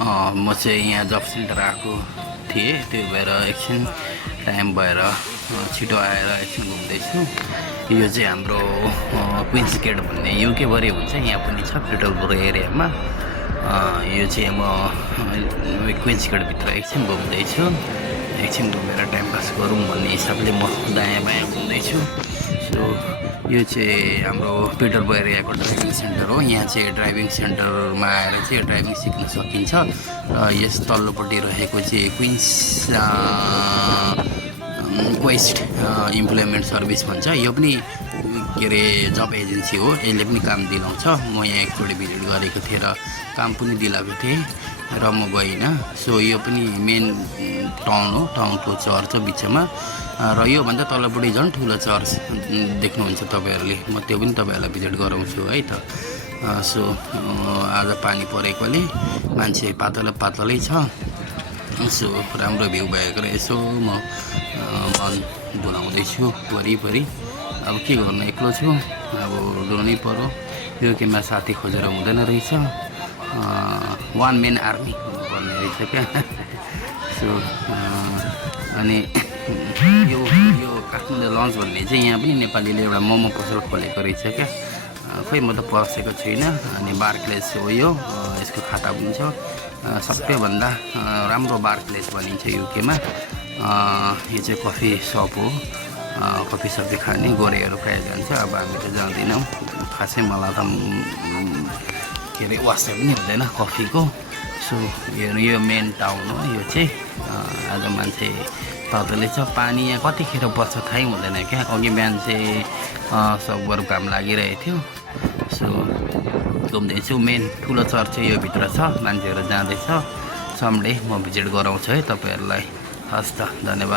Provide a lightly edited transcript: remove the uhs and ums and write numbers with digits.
म चाहिँ यहाँ जब सेन्टर आएको थिएँ, त्यो भएर एकछिन टाइम भएर छिटो आएर एकछिन घुम्दैछु। यो चाहिँ हाम्रो क्विन्स गेट भन्ने युकेभरि हुन्छ, यहाँ पनि छ पिटरबरो एरियामा। यो चाहिँ म क्विन्स गेटभित्र एकछिन घुम्दैछु। एकछिन घुमेर टाइम पास गरौँ भन्ने हिसाबले म दायाँ बायाँ घुम्दैछु। सो यो चाहिँ हाम्रो पिटरबरो एरियाको ड्राइभिङ सेन्टर हो। यहाँ चाहिँ ड्राइभिङ सेन्टरमा आएर चाहिँ ड्राइभिङ सिक्न सकिन्छ। र यस तल्लोपट्टि रहेको चाहिँ क्विन्स क्वेस्ट इम्प्लोइमेन्ट सर्भिस भन्छ। यो पनि के अरे जब एजेन्सी हो, यसले पनि काम दिलाउँछ। म यहाँ एकचोटि भिजिट गरेको थिएँ र काम पनि दिलाएको थिएँ र म गइनँ। सो यो पनि मेन टाउन हो, टाउनको चर्च हो बिचमा। र योभन्दा तल्लोपट्टि झन् ठुलो चर्च देख्नुहुन्छ तपाईँहरूले। म त्यो पनि तपाईँहरूलाई भिजिट गराउँछु है त। सो आज पानी परेकोले मान्छे पातलै छ। सो राम्रो भ्यू भएको यसो म मन बोलाउँदैछु वरिपरि। अब के गर्नु, एक्लो छु, अब डुल्नै पऱ्यो। यो केमा साथी खोजेर हुँदैन रहेछ, वान मेन आर्मी भन्ने रहेछ क्या। सो अनि यो काठमाडौँ लन्च भन्ने चाहिँ यहाँ पनि नेपालीले एउटा मोमो पसल खोलेको रहेछ क्या। खोइ म त पसेको छुइनँ। अनि बार्कलेस हो यो, यसको खाता पनि छ। सबैभन्दा राम्रो बार्कलेस भनिन्छ युकेमा। यो चाहिँ कफी सप हो, कफी सबै खाने गोरेहरू प्रायः जान्छ। अब हामी त जाँदैनौँ, खासै मलाई त के अरे वास्ता पनि हुँदैन कफीको। सो यो मेन टाउन हो। यो चाहिँ आज मान्छे ततलै छ। पानी यहाँ कतिखेर पर्छ थाहै हुँदैन क्या। अघि बिहान चाहिँ सकभर घाम लागिरहेको थियो। सो घुम्दैछु। मेन ठुलो चर्च चाहिँ यो भित्र छ, मान्छेहरू जाँदैछ। समडे म भिजिट गराउँछु है तपाईँहरूलाई। हस् त, धन्यवाद।